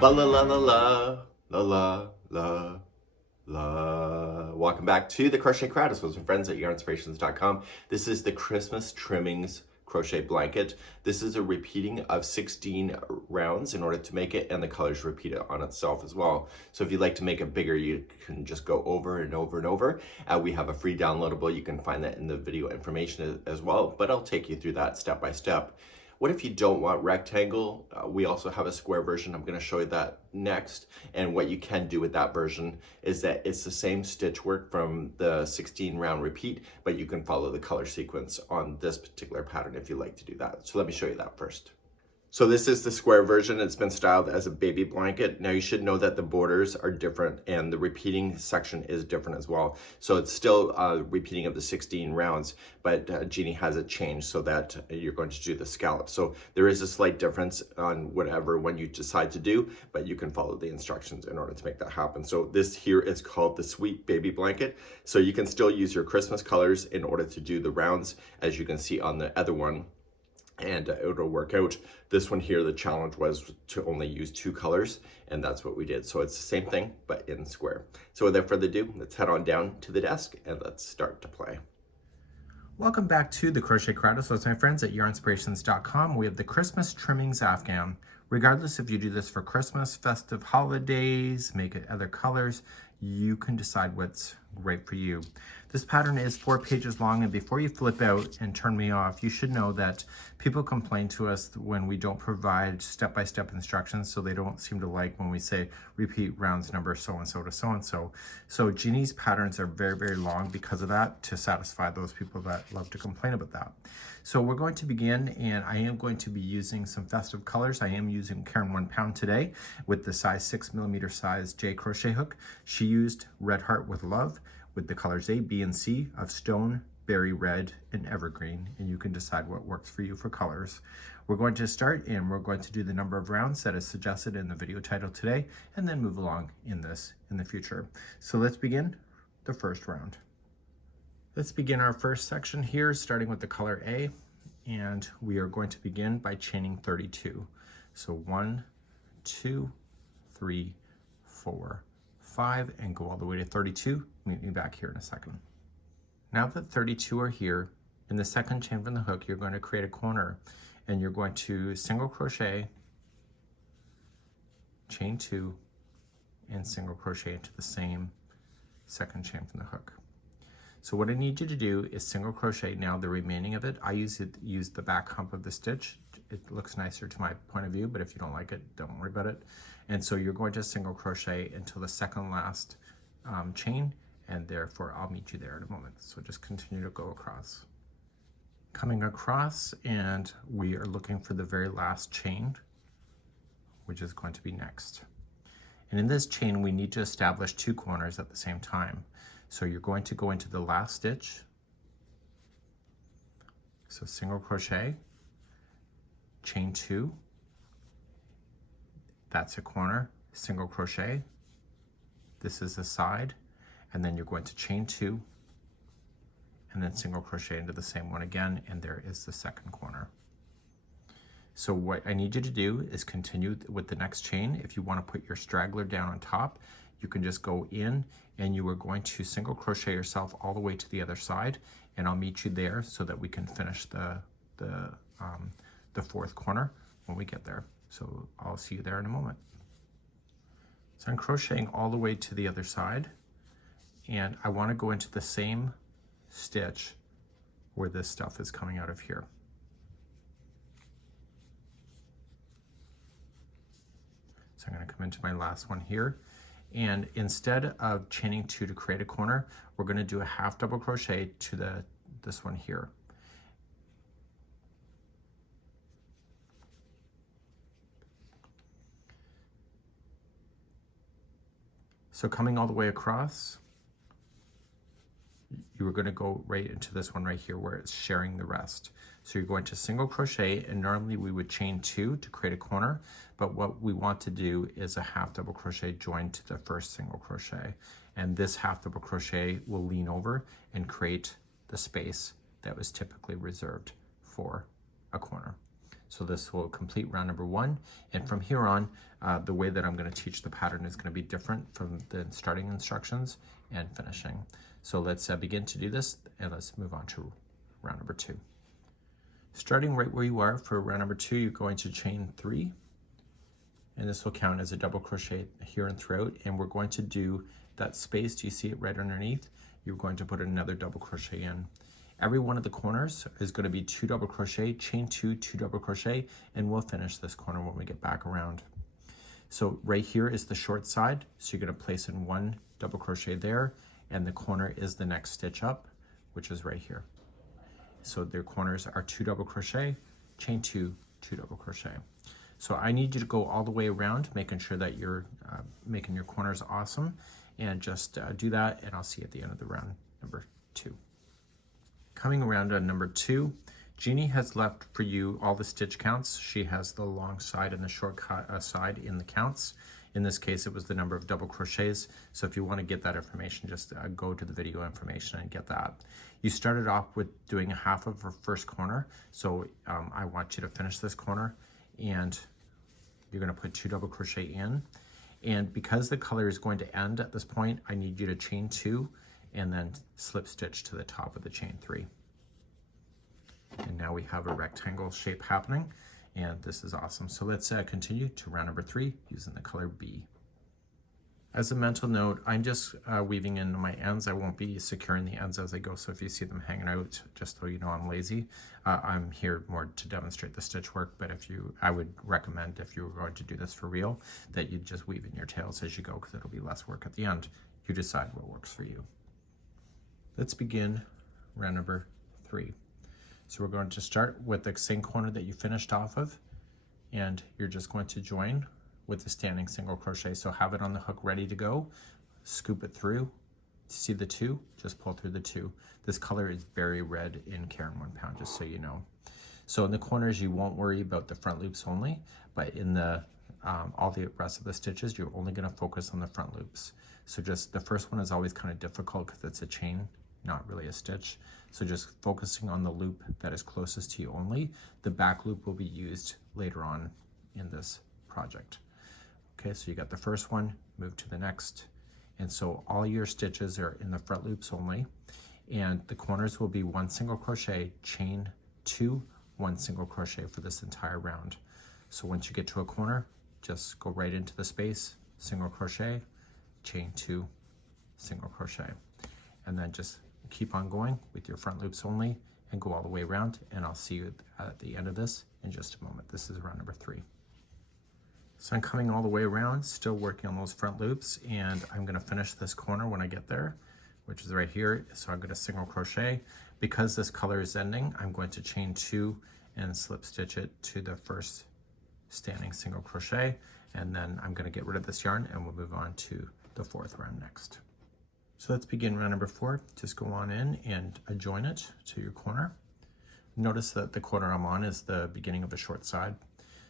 La la la la la la la la la. Welcome back to the Crochet Crowd with my friends at yarnspirations.com. This is the Christmas Trimmings Crochet Blanket. This is a repeating of 16 rounds in order to make it, and the colors repeat it on itself as well. So if you'd like to make it bigger, you can just go over and over and over. We have a free downloadable. You can find that in the video information as well, but I'll take you through that step by step. What if you don't want rectangle? We also have a square version. I'm going to show you that next. And what you can do with that version is that it's the same stitch work from the 16 round repeat, but you can follow the color sequence on this particular pattern if you like to do that. So let me show you that first. So this is the square version. It's been styled as a baby blanket. Now you should know that the borders are different and the repeating section is different as well. So it's still repeating of the 16 rounds, but Jeanne has it changed so that you're going to do the scallop. So there is a slight difference on whatever one you decide to do, but you can follow the instructions in order to make that happen. So this here is called the Sweet Baby Blanket. So you can still use your Christmas colors in order to do the rounds, as you can see on the other one. And it'll work out. This one here, the challenge was to only use 2 colors, and that's what we did. So it's the same thing, but in square. So without further ado, let's head on down to the desk and let's start to play. Welcome back to the Crochet Crowd with my friends at yarnspirations.com. We have the Christmas Trimmings Afghan. Regardless if you do this for Christmas, festive holidays, make it other colors, you can decide what's right for you. This pattern is 4 pages long, and before you flip out and turn me off, you should know that people complain to us when we don't provide step-by-step instructions, so they don't seem to like when we say repeat rounds number so-and-so to so-and-so. So Jeanne's patterns are very, very long because of that, to satisfy those people that love to complain about that. So we're going to begin, and I am going to be using some festive colors. I am using Karen 1 pound today with the size 6mm size J crochet hook. She used Red Heart with Love with the colors A, B, and C of Stone, Berry Red, and Evergreen, and you can decide what works for you for colors. We're going to start, and we're going to do the number of rounds that is suggested in the video title today, and then move along in the future. So let's begin the first round. Let's begin our first section here, starting with the color A, and we are going to begin by chaining 32. So 1, 2, 3, 4, 5, and go all the way to 32. Meet me back here in a second. Now that 32 are here, in the second chain from the hook, you're going to create a corner, and you're going to single crochet, chain 2, and single crochet into the same second chain from the hook. So what I need you to do is single crochet now the remaining of it. I use the back hump of the stitch. It looks nicer to my point of view, but if you don't like it, don't worry about it. And so you're going to single crochet until the second last chain, and therefore I'll meet you there in a moment. So just continue to go across. Coming across, and we are looking for the very last chain, which is going to be next. And in this chain, we need to establish 2 corners at the same time. So you're going to go into the last stitch. So single crochet, chain 2, that's a corner, single crochet, this is the side, and then you're going to chain 2, and then single crochet into the same one again, and there is the second corner. So what I need you to do is continue with the next chain. If you want to put your straggler down on top, you can just go in, and you are going to single crochet yourself all the way to the other side, and I'll meet you there so that we can finish the 4th corner when we get there. So I'll see you there in a moment. So I'm crocheting all the way to the other side, and I want to go into the same stitch where this stuff is coming out of here. So I'm going to come into my last one here, and instead of chaining 2 to create a corner, we're going to do a half double crochet to this one here. So coming all the way across, you are going to go right into this one right here where it's sharing the rest. So you're going to single crochet, and normally we would chain 2 to create a corner, but what we want to do is a half double crochet joined to the first single crochet, and this half double crochet will lean over and create the space that was typically reserved for a corner. So this will complete round number 1. And from here on, the way that I'm going to teach the pattern is going to be different from the starting instructions and finishing. So let's begin to do this, and let's move on to round number 2. Starting right where you are for round number 2, you're going to chain 3, and this will count as a double crochet here and throughout. And we're going to do that space. Do you see it right underneath? You're going to put another double crochet in. Every one of the corners is going to be 2 double crochet, chain 2, 2 double crochet, and we'll finish this corner when we get back around. So right here is the short side, so you're going to place in 1 double crochet there, and the corner is the next stitch up, which is right here. So their corners are 2 double crochet, chain 2, 2 double crochet. So I need you to go all the way around, making sure that you're making your corners awesome, and just do that, and I'll see you at the end of the round number 2. Coming around on number 2, Jeanne has left for you all the stitch counts. She has the long side and the short side in the counts. In this case, it was the number of double crochets. So if you want to get that information, just go to the video information and get that. You started off with doing a half of her first corner. So I want you to finish this corner, and you're going to put 2 double crochet in. And because the color is going to end at this point, I need you to chain 2 and then slip stitch to the top of the chain 3. And now we have a rectangle shape happening, and this is awesome. So let's continue to round number 3 using the color B. As a mental note, I'm just weaving in my ends. I won't be securing the ends as I go, so if you see them hanging out, just so you know I'm lazy. I'm here more to demonstrate the stitch work, but I would recommend, if you were going to do this for real, that you just weave in your tails as you go, because it'll be less work at the end. You decide what works for you. Let's begin round number 3. So we're going to start with the same corner that you finished off of, and you're just going to join with the standing single crochet. So have it on the hook ready to go, scoop it through. See the 2? Just pull through the 2. This color is very red in Karen 1 pound, just so you know. So in the corners, you won't worry about the front loops only, but in the all the rest of the stitches, you're only going to focus on the front loops. So just the first one is always kind of difficult because it's a chain, not really a stitch. So just focusing on the loop that is closest to you only. The back loop will be used later on in this project. Okay, so you got the first one, move to the next. And so all your stitches are in the front loops only. And the corners will be 1 single crochet, chain 2, 1 single crochet for this entire round. So once you get to a corner, just go right into the space, single crochet, chain 2, single crochet. And then just keep on going with your front loops only and go all the way around, and I'll see you at the end of this in just a moment. This is round number 3. So I'm coming all the way around, still working on those front loops, and I'm going to finish this corner when I get there, which is right here. So I'm going to single crochet. Because this color is ending, I'm going to chain 2 and slip stitch it to the first standing single crochet, and then I'm going to get rid of this yarn and we'll move on to the 4th round next. So let's begin round number 4. Just go on in and join it to your corner. Notice that the corner I'm on is the beginning of a short side.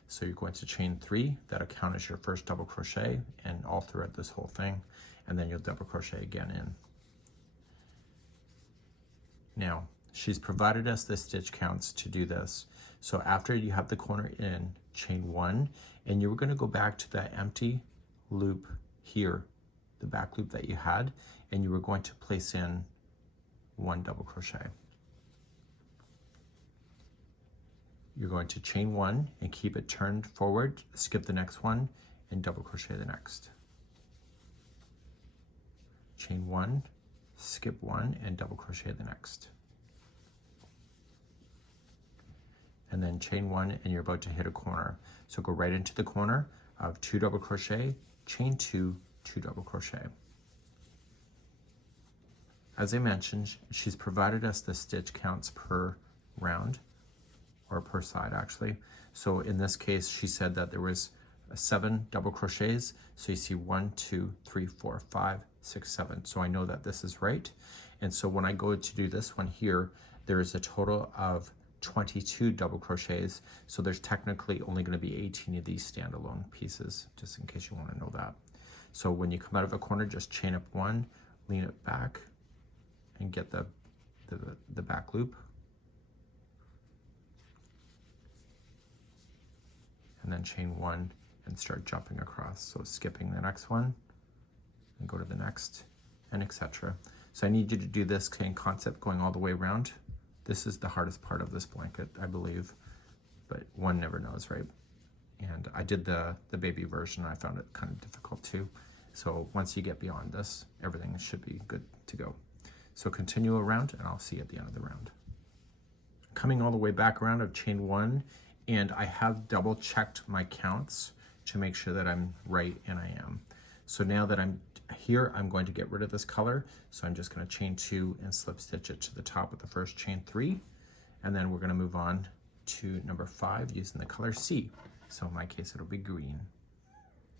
So you're going to chain 3, that'll count as your first double crochet, and all throughout this whole thing, and then you'll double crochet again in. Now, she's provided us the stitch counts to do this. So after you have the corner in, chain 1, and you're going to go back to that empty loop here, the back loop that you had, and you were going to place in 1 double crochet. You're going to chain 1 and keep it turned forward, skip the next one, and double crochet the next. Chain 1, skip 1, and double crochet the next. And then chain 1, and you're about to hit a corner. So go right into the corner of 2 double crochet, chain 2, 2 double crochet. As I mentioned, she's provided us the stitch counts per round, or per side actually. So in this case, she said that there was 7 double crochets. So you see 1, 2, 3, 4, 5, 6, 7. So I know that this is right. And so when I go to do this one here, there is a total of 22 double crochets. So there's technically only going to be 18 of these standalone pieces, just in case you want to know that. So when you come out of a corner, just chain up 1, lean it back, and get the back loop. and then chain 1 and start jumping across. So skipping the next one and go to the next, and etc. So I need you to do this same concept going all the way around. This is the hardest part of this blanket, I believe, but one never knows, right? And I did the baby version. I found it kind of difficult too. So once you get beyond this, everything should be good to go. So continue around, and I'll see you at the end of the round. Coming all the way back around, I've chained 1, and I have double checked my counts to make sure that I'm right, and I am. So now that I'm here, I'm going to get rid of this color. So I'm just going to chain 2 and slip stitch it to the top of the first chain 3. And then we're going to move on to number 5 using the color C. So in my case, it'll be green.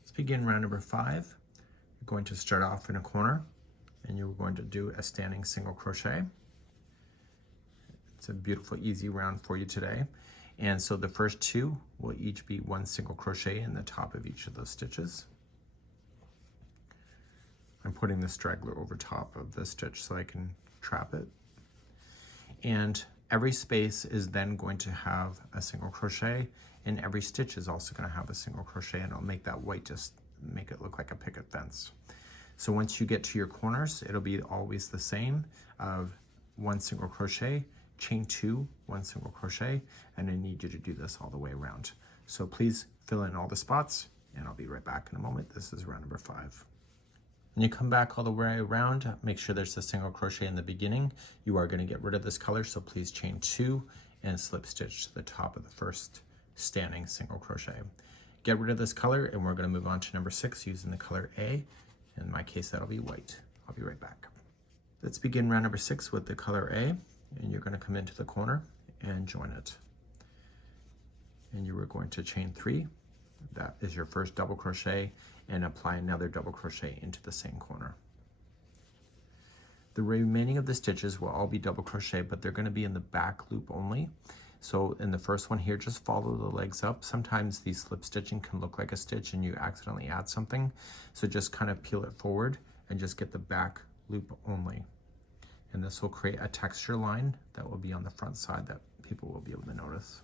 Let's begin round number 5. You're going to start off in a corner, and you're going to do a standing single crochet. It's a beautiful, easy round for you today. And so the first 2 will each be 1 single crochet in the top of each of those stitches. I'm putting the straggler over top of the stitch so I can trap it. And every space is then going to have a single crochet, and every stitch is also going to have a single crochet, and I'll make that white just make it look like a picket fence. So once you get to your corners, it'll be always the same of 1 single crochet, chain 2, 1 single crochet, and I need you to do this all the way around. So please fill in all the spots, and I'll be right back in a moment. This is round number 5. When you come back all the way around, make sure there's a single crochet in the beginning. You are going to get rid of this color, so please chain 2 and slip stitch to the top of the first standing single crochet. Get rid of this color, and we're going to move on to number 6 using the color A. In my case, that'll be white. I'll be right back. Let's begin round number 6 with the color A, and you're going to come into the corner and join it. And you are going to chain 3. That is your first double crochet, and apply another double crochet into the same corner. The remaining of the stitches will all be double crochet, but they're going to be in the back loop only. So in the first one here, just follow the legs up. Sometimes these slip stitching can look like a stitch and you accidentally add something. So just kind of peel it forward and just get the back loop only. And this will create a texture line that will be on the front side that people will be able to notice.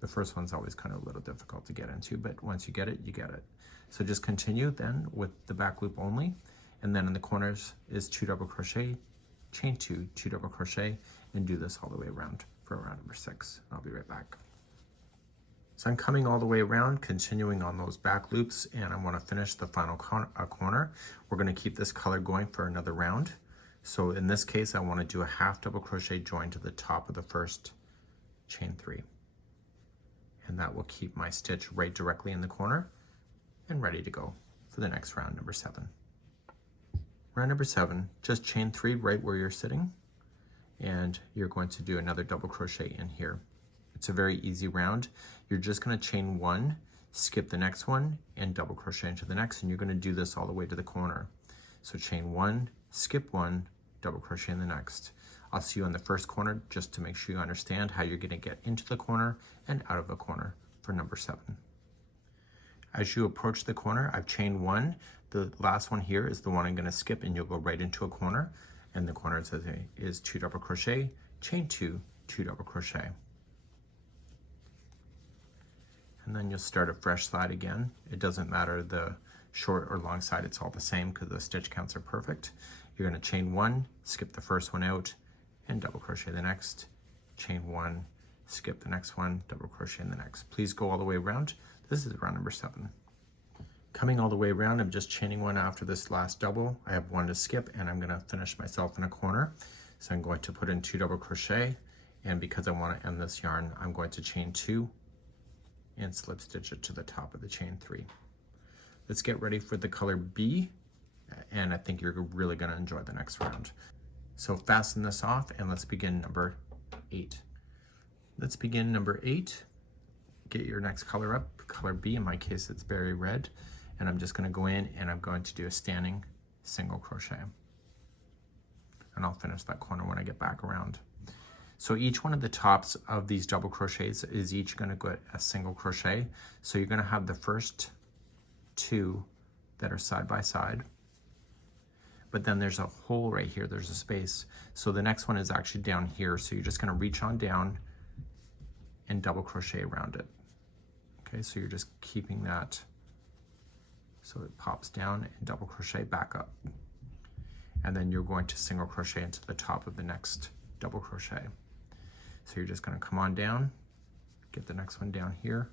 The first one's always kind of a little difficult to get into, but once you get it, you get it. So just continue then with the back loop only, and then in the corners is 2 double crochet, chain 2, 2 double crochet, and do this all the way around for round number 6. I'll be right back. So I'm coming all the way around, continuing on those back loops, and I want to finish the final corner. We're going to keep this color going for another round. So in this case, I want to do a half double crochet join to the top of the first chain 3. And that will keep my stitch right directly in the corner and ready to go for the next round, number 7. Round number 7, just chain 3 right where you're sitting, and you're going to do another double crochet in here. It's a very easy round. You're just going to chain 1, skip the next one, and double crochet into the next, and you're going to do this all the way to the corner. So chain 1, skip 1, double crochet in the next. I'll see you on the first corner just to make sure you understand how you're going to get into the corner and out of a corner for number 7. As you approach the corner, I've chained 1. The last one here is the one I'm going to skip, and you'll go right into a corner. And the corner is 2 double crochet, chain 2, 2 double crochet. And then you'll start a fresh side again. It doesn't matter the short or long side, it's all the same because the stitch counts are perfect. You're going to chain 1, skip the first one out, and double crochet the next, chain 1, skip the next one, double crochet in the next. Please go all the way around. This is round number 7. Coming all the way around, I'm just chaining 1 after this last double. I have 1 to skip, and I'm going to finish myself in a corner. So I'm going to put in 2 double crochet, and because I want to end this yarn, I'm going to chain 2 and slip stitch it to the top of the chain 3. Let's get ready for the color B, and I think you're really going to enjoy the next round. So fasten this off, and let's begin number 8. Let's begin number 8. Get your next color up, color B. In my case, it's berry red. And I'm just going to go in, and I'm going to do a standing single crochet. And I'll finish that corner when I get back around. So each one of the tops of these double crochets is each going to get a single crochet. So you're going to have the first 2 that are side by side. But then there's a hole right here, there's a space. So the next one is actually down here. So you're just going to reach on down and double crochet around it. Okay, so you're just keeping that so it pops down and double crochet back up. And then you're going to single crochet into the top of the next double crochet. So you're just going to come on down, get the next one down here,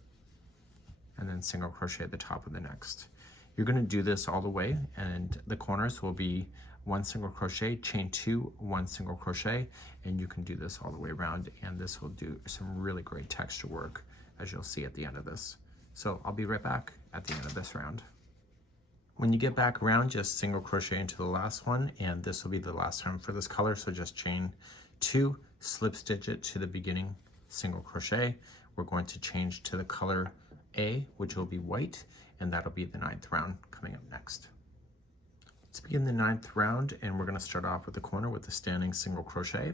and then single crochet at the top of the next. You're going to do this all the way, and the corners will be 1 single crochet, chain 2, 1 single crochet, and you can do this all the way around, and this will do some really great texture work, as you'll see at the end of this. So I'll be right back at the end of this round. When you get back around, just single crochet into the last one, and this will be the last time for this color, so just chain 2, slip stitch it to the beginning, single crochet. We're going to change to the color A, which will be white, and that'll be the 9th round coming up next. Let's begin the 9th round, and we're going to start off with the corner with the standing single crochet.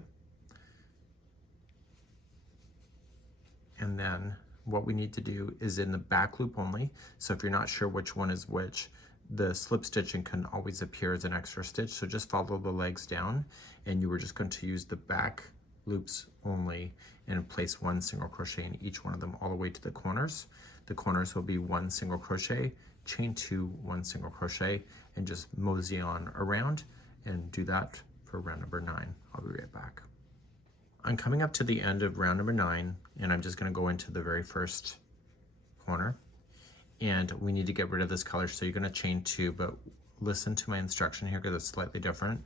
And then what we need to do is in the back loop only, so if you're not sure which one is which, the slip stitching can always appear as an extra stitch, so just follow the legs down, and you were just going to use the back loops only and place 1 single crochet in each one of them all the way to the corners. The corners will be 1 single crochet, chain 2, 1 single crochet, and just mosey on around, and do that for round number 9. I'll be right back. I'm coming up to the end of round number 9, and I'm just going to go into the very first corner, and we need to get rid of this color, so you're going to chain 2, but listen to my instruction here because it's slightly different.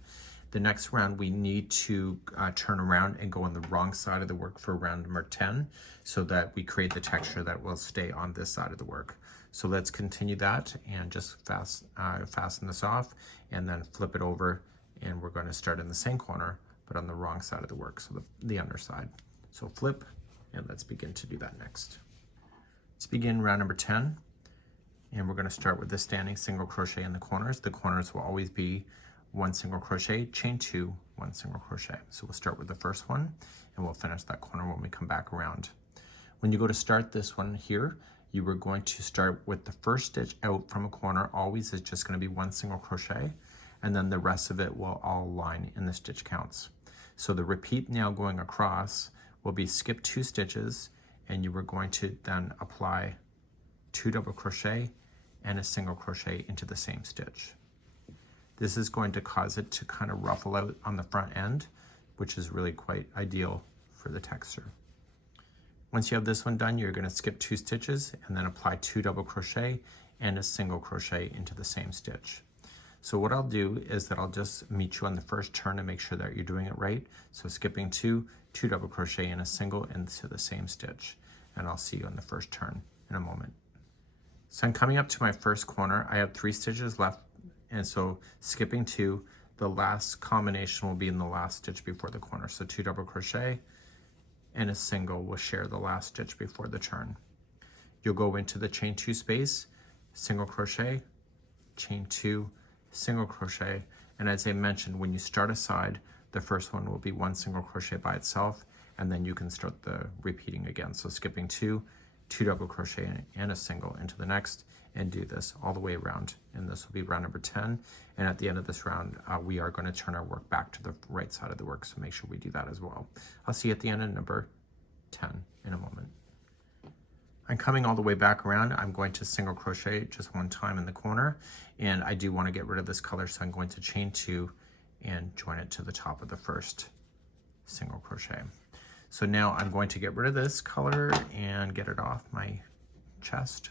The next round we need to turn around and go on the wrong side of the work for round number 10, so that we create the texture that will stay on this side of the work. So let's continue that and just fasten this off and then flip it over, and we're going to start in the same corner but on the wrong side of the work, so the underside. So flip, and let's begin to do that next. Let's begin round number 10, and we're going to start with the standing single crochet in the corners. The corners will always be 1 single crochet, chain 2, 1 single crochet. So we'll start with the first one, and we'll finish that corner when we come back around. When you go to start this one here, you were going to start with the first stitch out from a corner. Always is just going to be 1 single crochet, and then the rest of it will all line in the stitch counts. So the repeat now going across will be skip 2 stitches, and you were going to then apply 2 double crochet and a single crochet into the same stitch. This is going to cause it to kind of ruffle out on the front end, which is really quite ideal for the texture. Once you have this one done, you're going to skip 2 stitches and then apply 2 double crochet and a single crochet into the same stitch. So what I'll do is that I'll just meet you on the first turn to make sure that you're doing it right. So skipping 2, 2 double crochet and a single into the same stitch, and I'll see you on the first turn in a moment. So I'm coming up to my first corner. I have 3 stitches left, and so skipping 2, the last combination will be in the last stitch before the corner. So 2 double crochet and a single will share the last stitch before the turn. You'll go into the chain 2 space, single crochet, chain 2, single crochet, and as I mentioned, when you start a side, the first one will be 1 single crochet by itself, and then you can start the repeating again. So skipping 2, 2 double crochet and a single into the next, and do this all the way around, and this will be round number 10. And at the end of this round, we are going to turn our work back to the right side of the work, so make sure we do that as well. I'll see you at the end of number 10 in a moment. I'm coming all the way back around. I'm going to single crochet just 1 time in the corner, and I do want to get rid of this color, so I'm going to chain 2 and join it to the top of the first single crochet. So now I'm going to get rid of this color and get it off my chest,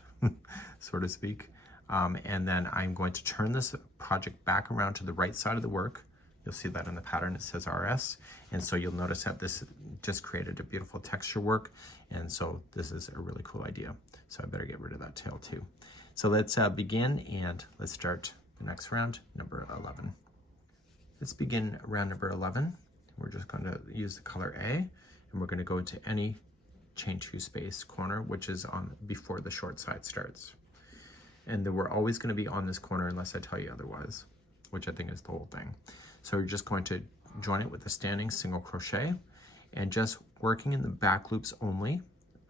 so to speak. And then I'm going to turn this project back around to the right side of the work. You'll see that in the pattern, it says RS. And so you'll notice that this just created a beautiful texture work. And so this is a really cool idea. So I better get rid of that tail too. So let's begin, and let's start the next round, number 11. Let's begin round number 11. We're just going to use the color A, and we're going to go into any chain 2 space corner, which is on before the short side starts. And then we're always going to be on this corner unless I tell you otherwise, which I think is the whole thing. So you're just going to join it with a standing single crochet, and just working in the back loops only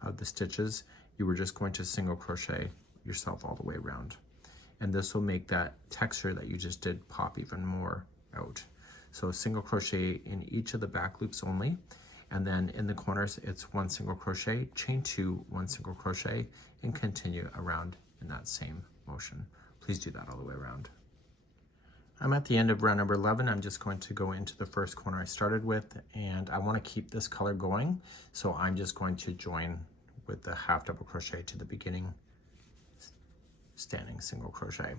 of the stitches, you were just going to single crochet yourself all the way around. And this will make that texture that you just did pop even more out. So single crochet in each of the back loops only, And then in the corners, it's 1 single crochet, chain 2, 1 single crochet, and continue around in that same motion. Please do that all the way around. I'm at the end of round number 11. I'm just going to go into the first corner I started with, and I want to keep this color going. So I'm just going to join with the half double crochet to the beginning standing single crochet.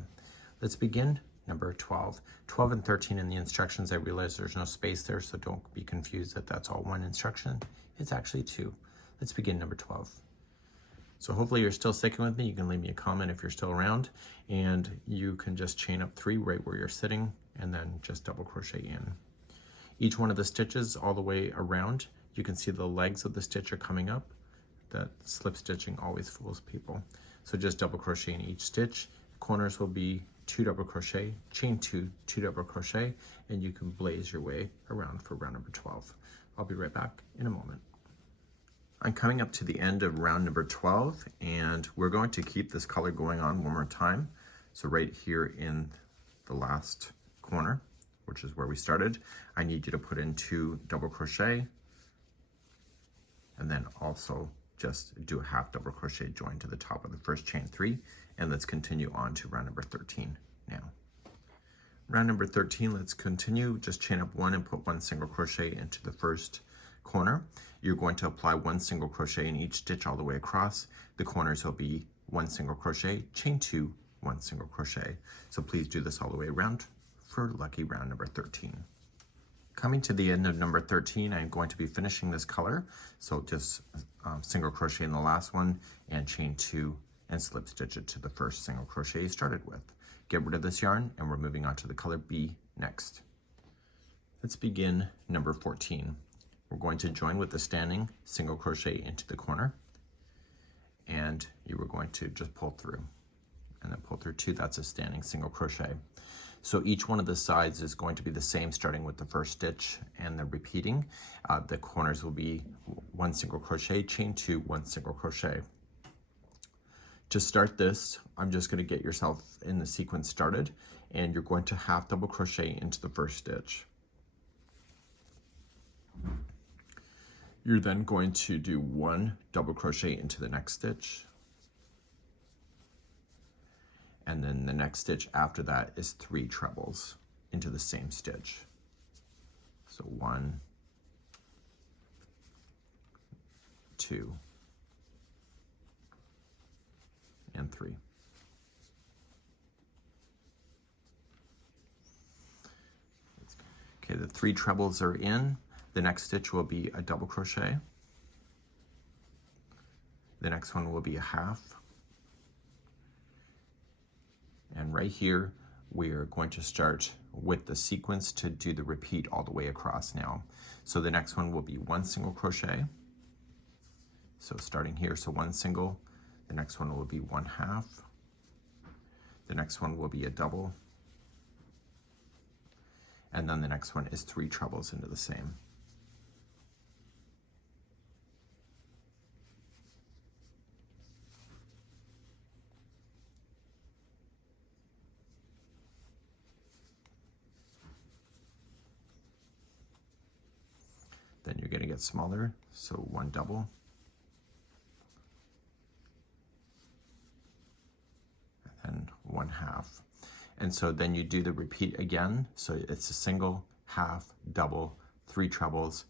Let's begin number 12. 12 and 13 in the instructions, I realize there's no space there, so don't be confused that that's all one instruction. It's actually 2. Let's begin number 12. So hopefully you're still sticking with me. You can leave me a comment if you're still around, and you can just chain up 3 right where you're sitting and then just double crochet in. Each one of the stitches all the way around, you can see the legs of the stitch are coming up. That slip stitching always fools people. So just double crochet in each stitch. Corners will be 2 double crochet, chain 2, 2 double crochet, and you can blaze your way around for round number 12. I'll be right back in a moment. I'm coming up to the end of round number 12, and we're going to keep this color going on one more time. So right here in the last corner, which is where we started, I need you to put in 2 double crochet, and then also just do a half double crochet join to the top of the first chain 3, and let's continue on to round number 13 now. Round number 13, let's continue. Just chain up 1 and put 1 single crochet into the first corner. You're going to apply 1 single crochet in each stitch all the way across. The corners will be 1 single crochet, chain 2, 1 single crochet. So please do this all the way around for lucky round number 13. Coming to the end of number 13, I'm going to be finishing this color. So just single crochet in the last one and chain 2 and slip stitch it to the first single crochet you started with. Get rid of this yarn, and we're moving on to the color B next. Let's begin number 14. We're going to join with the standing single crochet into the corner, and you are going to just pull through and then pull through 2. That's a standing single crochet. So each one of the sides is going to be the same, starting with the first stitch and then repeating. The corners will be 1 single crochet, chain 2, 1 single crochet. To start this, I'm just going to get yourself in the sequence started, and you're going to half double crochet into the first stitch. You're then going to do 1 double crochet into the next stitch, and then the next stitch after that is 3 trebles into the same stitch. So 1, 2, and 3. Okay, the 3 trebles are in. The next stitch will be a double crochet. The next one will be a half. And right here, we are going to start with the sequence to do the repeat all the way across now. So the next one will be 1 single crochet. So starting here, so 1 single. The next one will be 1 half. The next one will be a double. And then the next one is 3 trebles into the same. Then you're going to get smaller, so 1 double. And 1 half. And so then you do the repeat again. So it's a single, half, double, 3 trebles,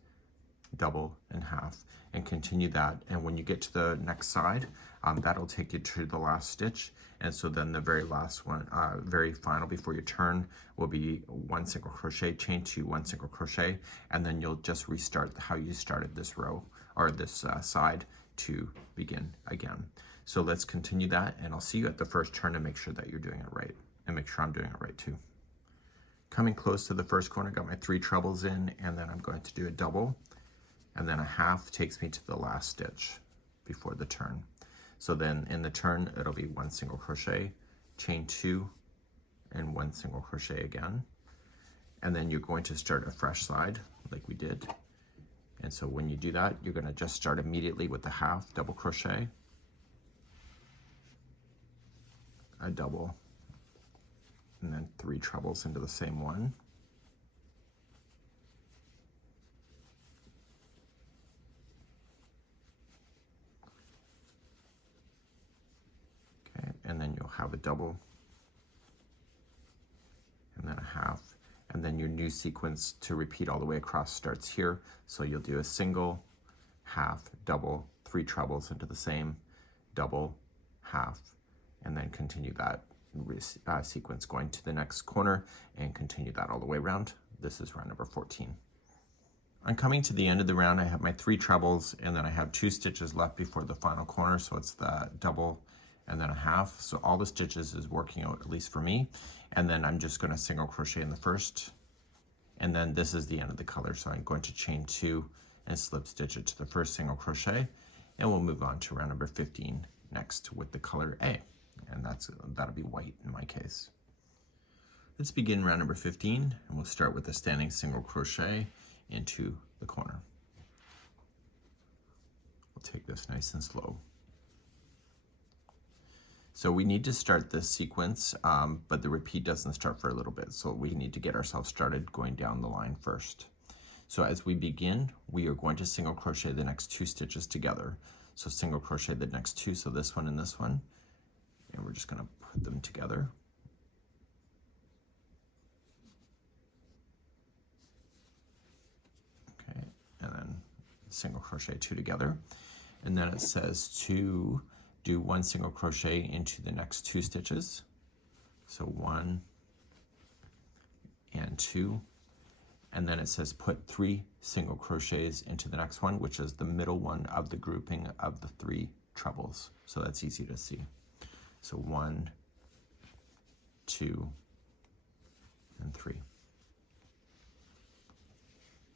double, and half, and continue that. And when you get to the next side, that'll take you to the last stitch. And so then the very last one, very final before you turn, will be 1 single crochet, chain 2, 1 single crochet, and then you'll just restart how you started this row or this side to begin again. So let's continue that, and I'll see you at the first turn to make sure that you're doing it right, and make sure I'm doing it right too. Coming close to the first corner, got my 3 trebles in, and then I'm going to do a double, and then a half takes me to the last stitch before the turn. So then in the turn, it'll be 1 single crochet, chain 2, and 1 single crochet again. And then you're going to start a fresh side like we did. And so when you do that, you're going to just start immediately with the half double crochet, a double, and then 3 trebles into the same one. have a double, and then a half, and then your new sequence to repeat all the way across starts here. So you'll do a single, half, double, 3 trebles into the same, double, half, and then continue that sequence going to the next corner and continue that all the way around. This is round number 14. I'm coming to the end of the round. I have my 3 trebles, and then I have 2 stitches left before the final corner, so it's the double and then a half. So all the stitches is working out, at least for me. And then I'm just going to single crochet in the first, and then this is the end of the color, so I'm going to chain 2 and slip stitch it to the first single crochet, and we'll move on to round number 15 next with the color A, and that'll be white in my case. Let's begin round number 15, and we'll start with a standing single crochet into the corner. We'll take this nice and slow. So we need to start this sequence, but the repeat doesn't start for a little bit, so we need to get ourselves started going down the line first. So as we begin, we are going to single crochet the next 2 stitches together. So single crochet the next 2, so this one and this one, and we're just going to put them together. Okay, and then single crochet 2 together, and then it says to do 1 single crochet into the next 2 stitches. So 1 and 2, and then it says put 3 single crochets into the next one, which is the middle one of the grouping of the 3 trebles. So that's easy to see. So 1, 2, and 3.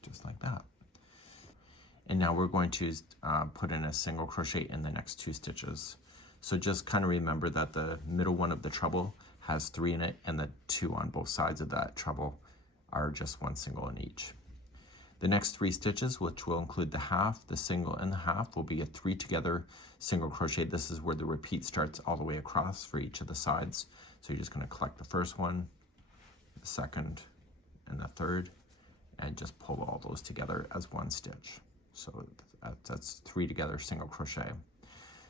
Just like that. And now we're going to put in a single crochet in the next 2 stitches. So just kind of remember that the middle one of the treble has 3 in it, and the 2 on both sides of that treble are just 1 single in each. The next 3 stitches, which will include the half, the single, and the half, will be a 3 together single crochet. This is where the repeat starts all the way across for each of the sides. So you're just going to collect the first one, the second, and the third, and just pull all those together as 1 stitch. So that's 3 together single crochet.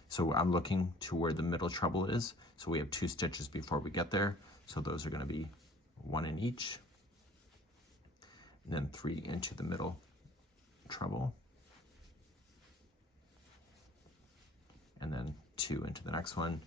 So I'm looking to where the middle treble is. So we have 2 stitches before we get there. So those are going to be 1 in each, and then 3 into the middle treble, and then 2 into the next one.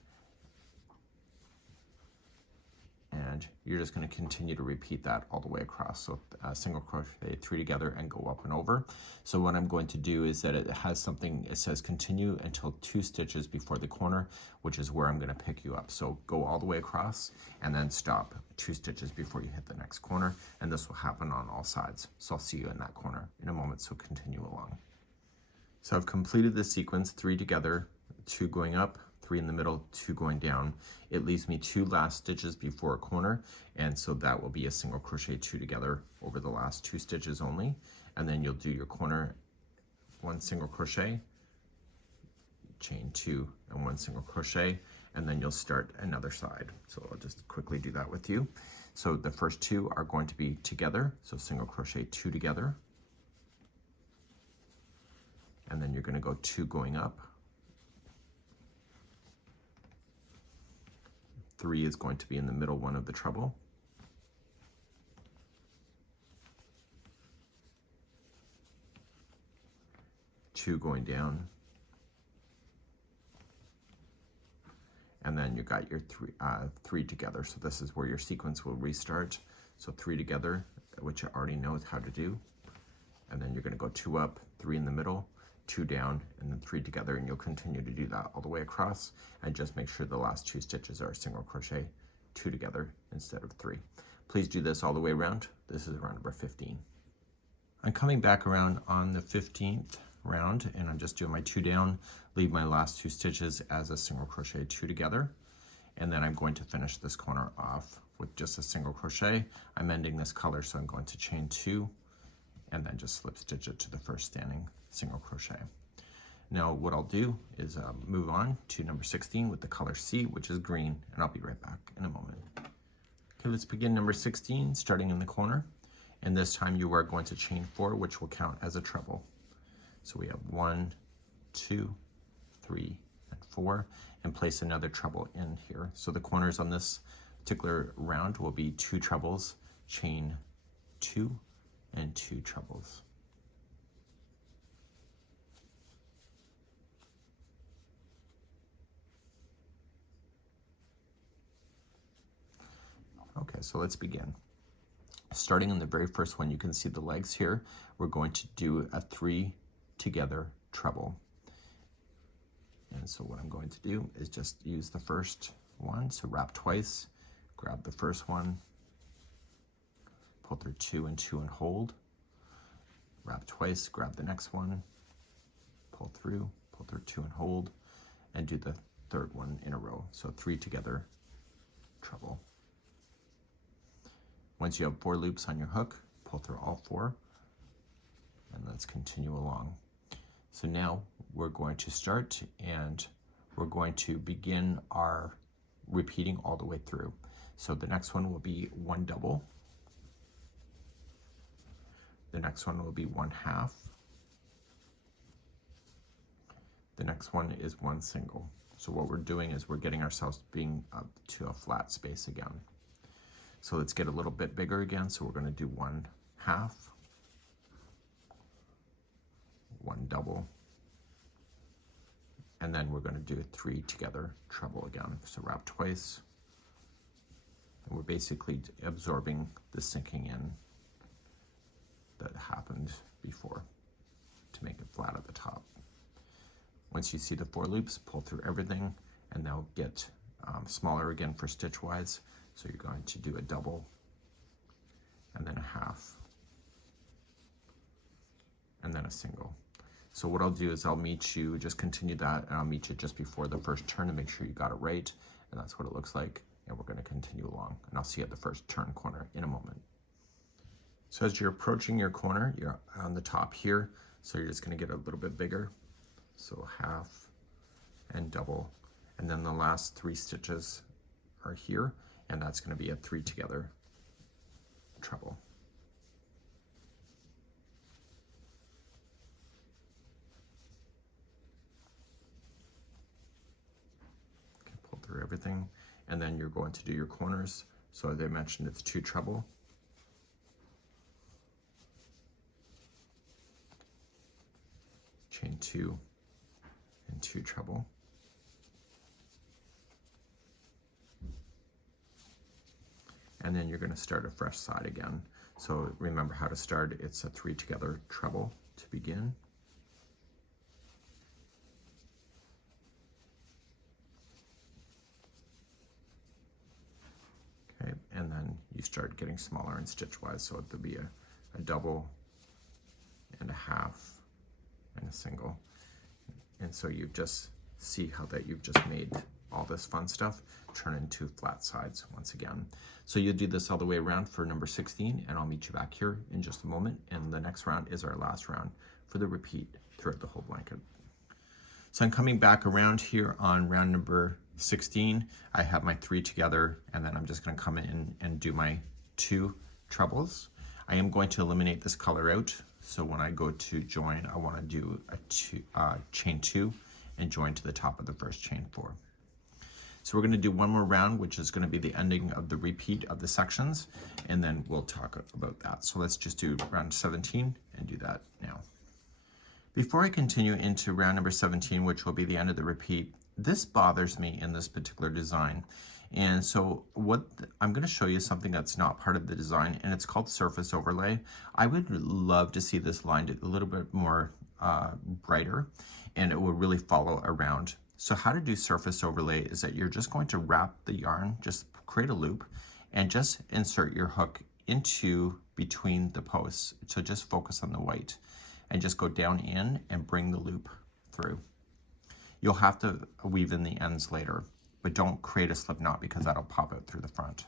And you're just going to continue to repeat that all the way across. So single crochet 3 together and go up and over. So what I'm going to do is that it has something, it says continue until 2 stitches before the corner, which is where I'm going to pick you up. So go all the way across and then stop 2 stitches before you hit the next corner, and this will happen on all sides. So I'll see you in that corner in a moment, so continue along. So I've completed this sequence, 3 together, 2 going up, 3 in the middle, 2 going down. It leaves me 2 last stitches before a corner, and so that will be a single crochet 2 together over the last 2 stitches only, and then you'll do your corner 1 single crochet, chain 2 and 1 single crochet, and then you'll start another side. So I'll just quickly do that with you. So the first 2 are going to be together, so single crochet 2 together, and then you're going to go 2 going up. 3 is going to be in the middle one of the treble. 2 going down. And then you got your 3 together. So this is where your sequence will restart. So 3 together, which you already know how to do. And then you're going to go 2 up, 3 in the middle, 2 down, and then 3 together, and you'll continue to do that all the way across, and just make sure the last 2 stitches are single crochet 2 together instead of 3. Please do this all the way around. This is round number 15. I'm coming back around on the 15th round, and I'm just doing my 2 down, leave my last 2 stitches as a single crochet 2 together, and then I'm going to finish this corner off with just a single crochet. I'm ending this color, so I'm going to chain 2 and then just slip stitch it to the first standing single crochet. Now what I'll do is move on to number 16 with the color C, which is green, and I'll be right back in a moment. Okay, let's begin number 16, starting in the corner, and this time you are going to chain 4, which will count as a treble. So we have 1, 2, 3, and 4 and place another treble in here. So the corners on this particular round will be 2 trebles, chain 2 and 2 trebles. Okay, so let's begin. Starting in the very first one, you can see the legs here. We're going to do a 3 together treble. And so what I'm going to do is just use the first one, so wrap twice, grab the first one, pull through 2 and 2 and hold, wrap twice, grab the next one, pull through 2 and hold, and do the third one in a row. So 3 together treble. Once you have 4 loops on your hook, pull through all 4, and let's continue along. So now we're going to start and we're going to begin our repeating all the way through. So the next one will be 1 double. The next one will be 1 half. The next one is 1 single. So what we're doing is we're getting ourselves being up to a flat space again. So let's get a little bit bigger again. So we're going to do 1 half, 1 double, and then we're going to do 3 together treble again. So wrap twice, and we're basically absorbing the sinking in that happened before to make it flat at the top. Once you see the 4 loops, pull through everything, and they'll get smaller again for stitch wise. So you're going to do a double, and then a half, and then a single. So what I'll do is I'll meet you, just continue that, and I'll meet you just before the first turn to make sure you got it right. And that's what it looks like. And we're going to continue along. And I'll see you at the first turn corner in a moment. So as you're approaching your corner, you're on the top here. So you're just going to get a little bit bigger. So half and double. And then the last 3 stitches are here. And that's going to be a 3 together treble. Okay, pull through everything, and then you're going to do your corners. So as I mentioned, it's 2 treble, chain 2 and 2 treble. And then you're going to start a fresh side again. So remember how to start. It's a 3 together treble to begin. Okay, and then you start getting smaller and stitch wise. So it'll be a double and a half and a single. And so you just see how that you've just made all this fun stuff turn into flat sides once again. So you do this all the way around for number 16, and I'll meet you back here in just a moment. And the next round is our last round for the repeat throughout the whole blanket. So I'm coming back around here on round number 16. I have my 3 together, and then I'm just going to come in and do my 2 trebles. I am going to eliminate this color out. So when I go to join, I want to do a chain 2 and join to the top of the first chain 4. So we're going to do one more round, which is going to be the ending of the repeat of the sections, and then we'll talk about that. So let's just do round 17 and do that now. Before I continue into round number 17, which will be the end of the repeat, this bothers me in this particular design. And so I'm going to show you something that's not part of the design, and it's called surface overlay. I would love to see this lined a little bit more brighter, and it will really follow around. So how to do surface overlay is that you're just going to wrap the yarn, just create a loop, and just insert your hook into between the posts. So just focus on the white and just go down in and bring the loop through. You'll have to weave in the ends later, but don't create a slip knot because that'll pop out through the front.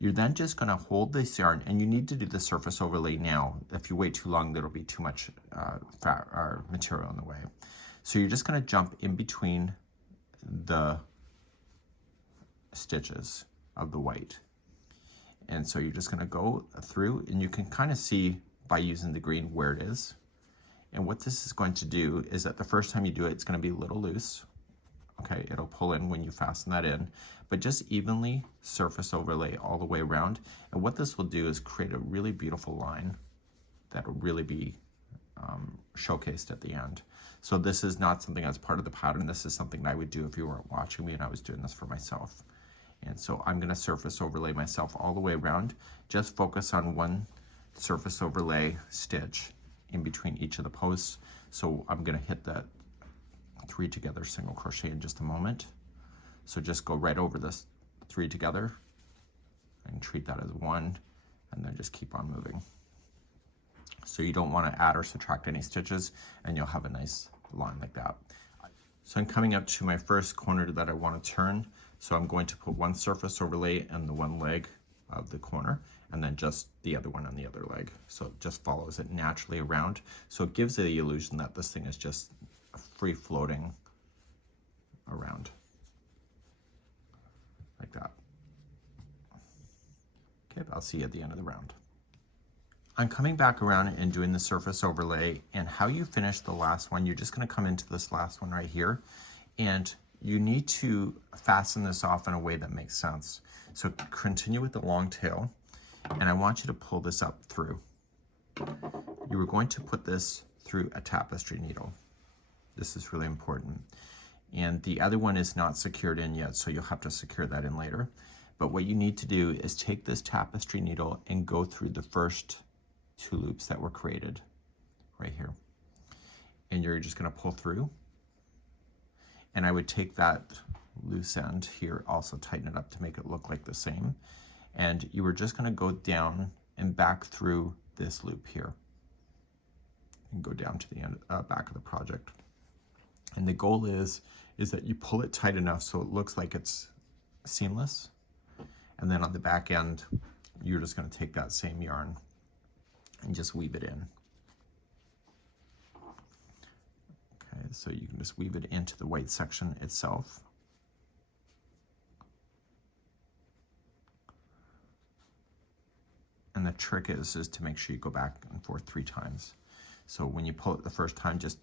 You're then just going to hold this yarn, and you need to do the surface overlay now. If you wait too long, there'll be too much fat or material in the way. So you're just going to jump in between the stitches of the white. And so you're just going to go through, and you can kind of see by using the green where it is. And what this is going to do is that the first time you do it, it's going to be a little loose. Okay, it'll pull in when you fasten that in, but just evenly surface overlay all the way around. And what this will do is create a really beautiful line that will really be showcased at the end. So this is not something that's part of the pattern. This is something that I would do if you weren't watching me and I was doing this for myself. And so I'm going to surface overlay myself all the way around. Just focus on one surface overlay stitch in between each of the posts. So I'm going to hit that 3 together single crochet in just a moment. So just go right over this 3 together and treat that as 1, and then just keep on moving. So you don't want to add or subtract any stitches, and you'll have a nice line like that. So I'm coming up to my first corner that I want to turn. So I'm going to put one surface overlay on the one leg of the corner, and then just the other one on the other leg. So it just follows it naturally around. So it gives the illusion that this thing is just free floating around like that. Okay, I'll see you at the end of the round. I'm coming back around and doing the surface overlay, and how you finish the last one, you're just going to come into this last one right here, and you need to fasten this off in a way that makes sense. So continue with the long tail, and I want you to pull this up through. You were going to put this through a tapestry needle. This is really important. And the other one is not secured in yet, so you'll have to secure that in later. But what you need to do is take this tapestry needle and go through the first 2 loops that were created right here. And you're just going to pull through. And I would take that loose end here, also tighten it up to make it look like the same. And you were just going to go down and back through this loop here and go down to the end, back of the project. And the goal is that you pull it tight enough so it looks like it's seamless. And then on the back end, you're just going to take that same yarn and just weave it in. Okay, so you can just weave it into the white section itself. And the trick is to make sure you go back and forth 3 times. So when you pull it the first time, just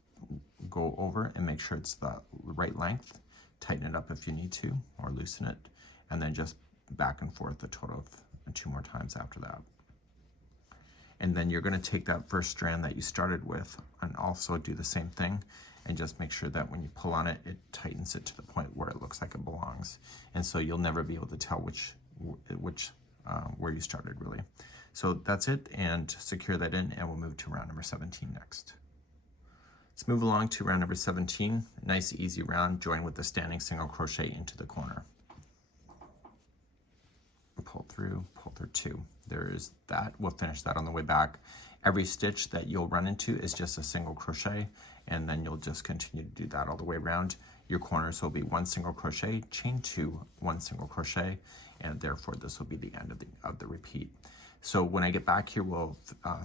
go over and make sure it's the right length. Tighten it up if you need to, or loosen it, and then just back and forth a total of 2 more times after that. And then you're going to take that first strand that you started with and also do the same thing, and just make sure that when you pull on it, it tightens it to the point where it looks like it belongs. And so you'll never be able to tell where you started really. So that's it, and secure that in, and we'll move to round number 17 next. Let's move along to round number 17. Nice easy round, join with the standing single crochet into the corner. Pull through 2. There's that. We'll finish that on the way back. Every stitch that you'll run into is just a single crochet, and then you'll just continue to do that all the way around. Your corners will be 1 single crochet, chain 2, 1 single crochet, and therefore this will be the end of the repeat. So when I get back here, we'll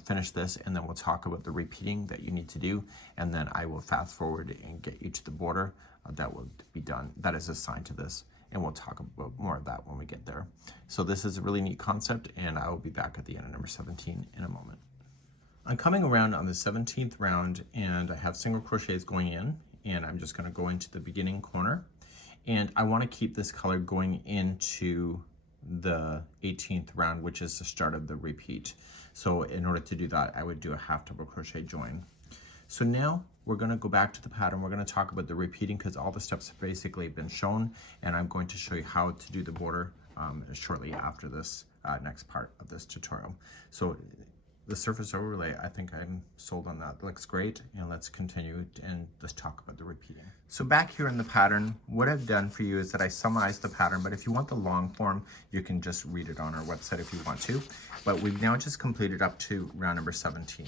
finish this, and then we'll talk about the repeating that you need to do, and then I will fast forward and get you to the border that will be done, that is assigned to this. And we'll talk about more of that when we get there. So this is a really neat concept, and I will be back at the end of number 17 in a moment. I'm coming around on the 17th round, and I have single crochets going in, and I'm just going to go into the beginning corner, and I want to keep this color going into the 18th round, which is the start of the repeat. So in order to do that, I would do a half double crochet join. So now we're going to go back to the pattern. We're going to talk about the repeating because all the steps have basically been shown, and I'm going to show you how to do the border shortly after this next part of this tutorial. So the surface overlay, I think I'm sold on that. It looks great, and let's continue and let's talk about the repeating. So back here in the pattern, what I've done for you is that I summarized the pattern, but if you want the long form, you can just read it on our website if you want to. But we've now just completed up to round number 17.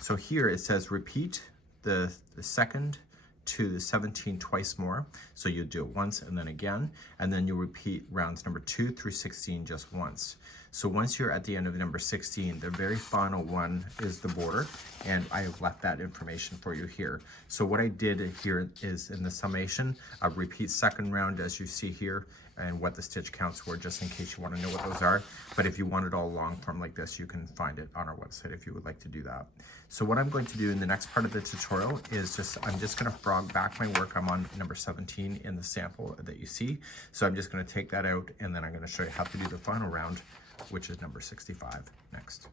So here it says repeat the second to the 17 twice more. So you do it once and then again, and then you'll repeat rounds number 2 through 16 just once. So once you're at the end of number 16, the very final one is the border, and I have left that information for you here. So what I did here is in the summation, repeat second round as you see here, and what the stitch counts were, just in case you want to know what those are. But if you want it all long form like this, you can find it on our website if you would like to do that. So what I'm going to do in the next part of the tutorial is I'm just going to frog back my work. I'm on number 17 in the sample that you see. So I'm just going to take that out, and then I'm going to show you how to do the final round, which is number 65 next.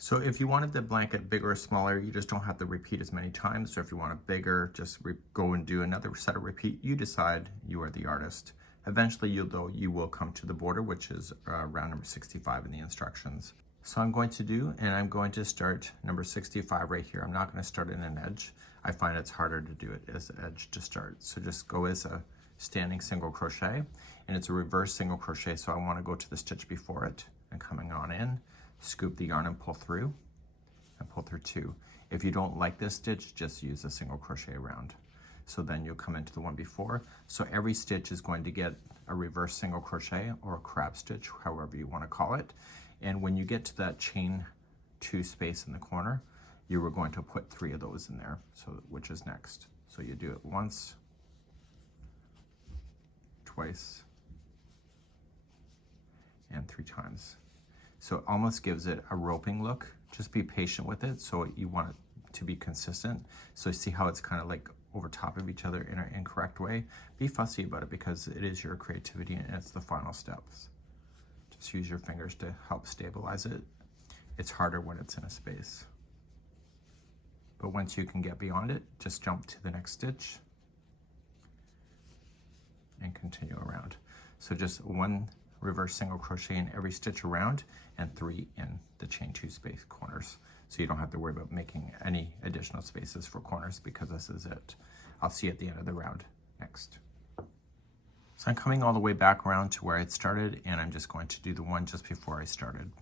So if you wanted the blanket bigger or smaller, you just don't have to repeat as many times. So if you want it bigger, just go and do another set of repeat. You decide, you are the artist. Eventually you will come to the border, which is round number 65 in the instructions. So I'm going to start number 65 right here. I'm not going to start in an edge. I find it's harder to do it as an edge to start. So just go as a standing single crochet, and it's a reverse single crochet. So I want to go to the stitch before it and coming on in, scoop the yarn and pull through 2. If you don't like this stitch, just use a single crochet around. So then you'll come into the one before. So every stitch is going to get a reverse single crochet or a crab stitch, however you want to call it. And when you get to that chain 2 space in the corner, you were going to put 3 of those in there, so which is next. So you do it once, twice, and 3 times. So it almost gives it a roping look. Just be patient with it. So you want it to be consistent. So see how it's kind of like over top of each other in an incorrect way. Be fussy about it because it is your creativity and it's the final steps. Just use your fingers to help stabilize it. It's harder when it's in a space. But once you can get beyond it, just jump to the next stitch and continue around. So just 1 reverse single crochet in every stitch around and 3 in the chain 2 space corners. So you don't have to worry about making any additional spaces for corners because this is it. I'll see you at the end of the round next. So I'm coming all the way back around to where I started, and I'm just going to do the one just before I started.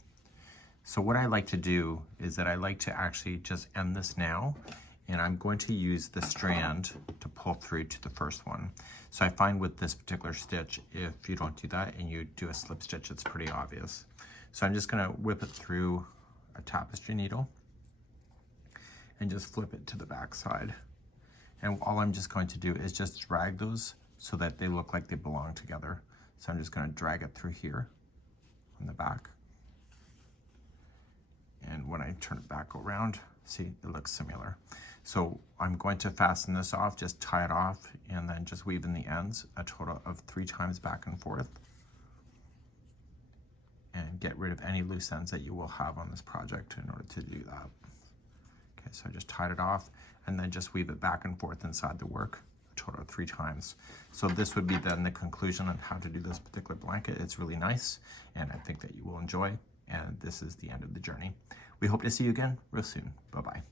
So what I like to do is that I like to actually just end this now, and I'm going to use the strand to pull through to the first one. So I find with this particular stitch, if you don't do that and you do a slip stitch, it's pretty obvious. So I'm just gonna whip it through a tapestry needle and just flip it to the back side. And all I'm just going to do is just drag those so that they look like they belong together. So I'm just gonna drag it through here on the back. And when I turn it back around, see, it looks similar. So I'm going to fasten this off, just tie it off, and then just weave in the ends a total of 3 times back and forth. And get rid of any loose ends that you will have on this project in order to do that. Okay, so I just tied it off, and then just weave it back and forth inside the work, a total of 3 times. So this would be then the conclusion on how to do this particular blanket. It's really nice, and I think that you will enjoy. And this is the end of the journey. We hope to see you again real soon. Bye-bye.